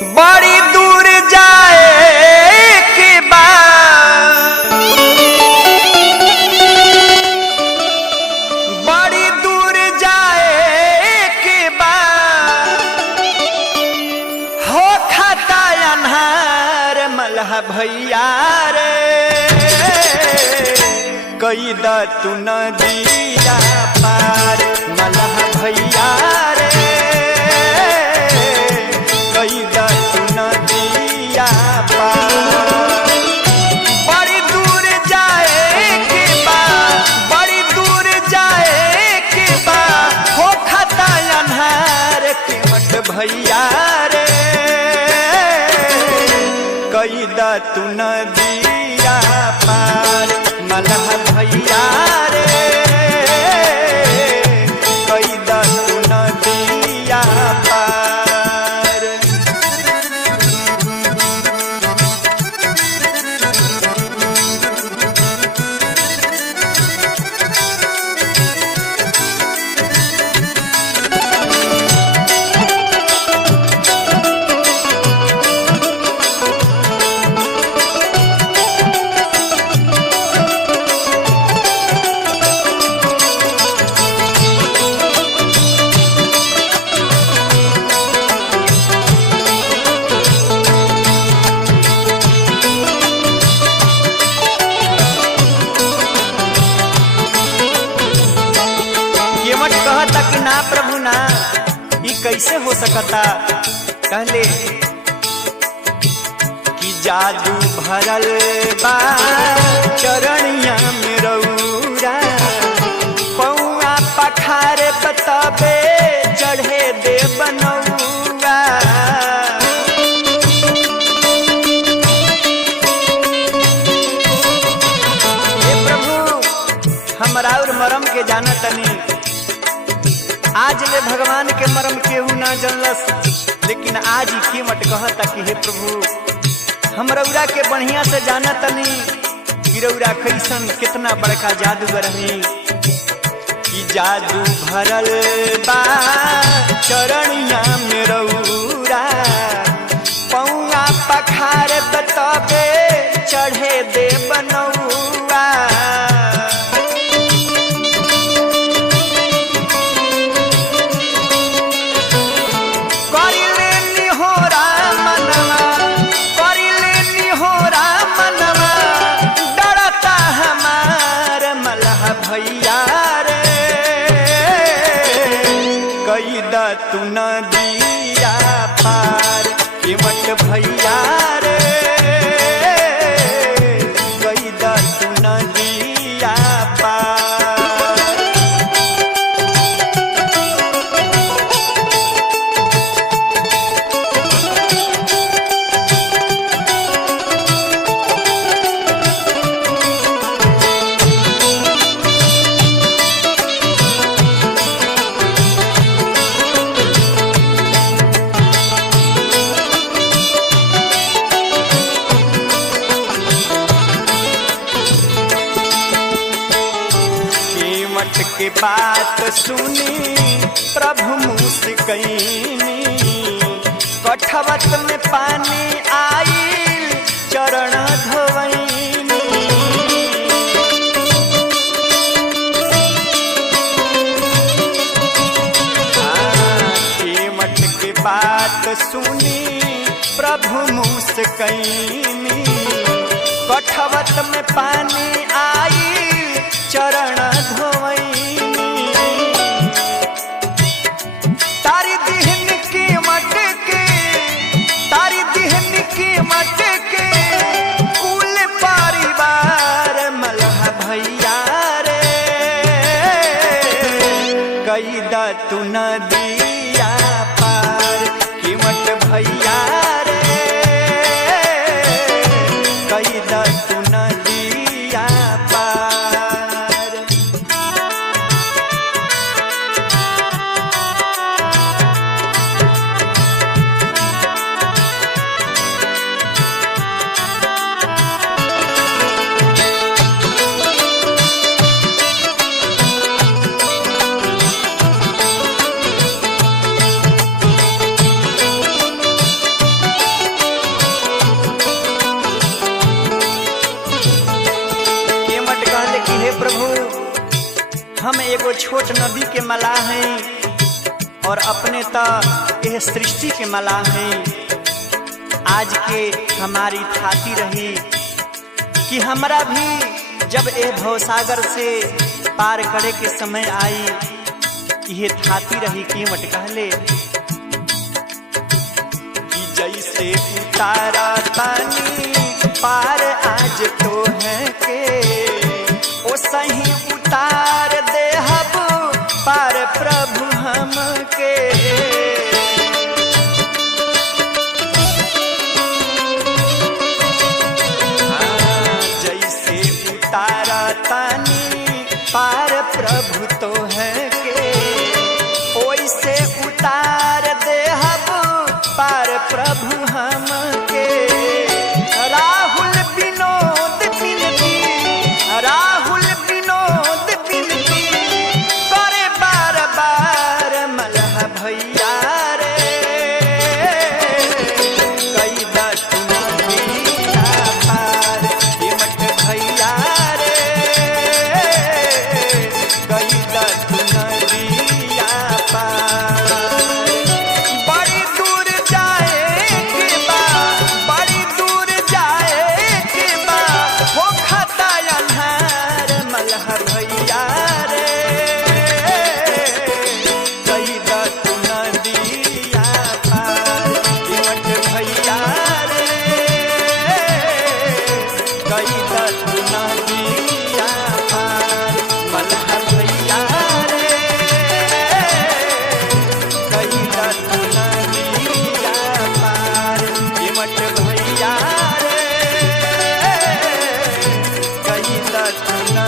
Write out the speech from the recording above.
बड़ी दूर जाए के बाद, बड़ी दूर जाए के बाद हो खाता अन्हार मलहा भैया रे कई द तू नदिया पार मलहा भैया रे कई द तू नदिया पार। बड़ी दूर जाए के बाद, बड़ी दूर जाए के बाद हो खाता अन्हार केवट भैया रे कई द तू नदिया पार मलहा भैया रे कई द तू नदिया पार। कहता कि ना प्रभु ना ये कैसे हो सकता। कहले कि जादू भरल बा चरणिया में रौरा पौआ पखार बताबे चढ़े दे बनौआ। हे प्रभु हमरा और मरम के जाना तनी, आज ले भगवान के मरम केहू ना जनलस, लेकिन आज ही कीमत कहता कि हे प्रभु हम रौरा के बढ़िया से जाना तनी कि रौरा कैसन कितना बड़का जादूगर है। कि जादू भरल बा चरणिया में रौरा पौआ पखार बताबे चढ़े दे बनौआ। भैया रे कई द तू नदिया पार केवट भैया रे कई द तू नदिया पार। के बात सुनी प्रभु मुस्कैनी कठवत में पानी आइल चरण धोवैनी। कीमत के बात सुनी प्रभु मुस्कैनी कठवत में पानी आइल चरण धोवैनी। तारी दिहन की मटके, तारी दिहन की मटके कुल परिवार मलहा भैया रे कई द तू नदिया पार कीमत भैया रे कई द तू नदिया पार। छोट नदी के मलाह हैं और अपने तो यह सृष्टि के मलाह हैं। आज के हमारी थाती रही कि हमरा भी जब ए भवसागर से पार करे के समय आई, ये थाती रही कीमत कहले कि जैसे उतारा पानी पार आज तो है के ओ सही उतार दे हब पार प्रभु हम के। जैसे उतारा पानी पार प्रभु तो है के ओइसे उतार दे हब पार प्रभु हम के। राहुल विनोद बिनती, राहुल विनोद बिनती करे बार बार मलह भैया रे कई दतुना बीता पार कीमत भैया रे कई दतुना बिया पार। बड़ी दूर जाए के बा, बड़ी दूर जाए के बा हो खाता अन्हार मलह भैया रे कई दतुना दिया पार कीमत भैया रे कई दतुना दिया पार मलह भैया रे कई दतुना दिया पार कीमत भैया रे कई दतुना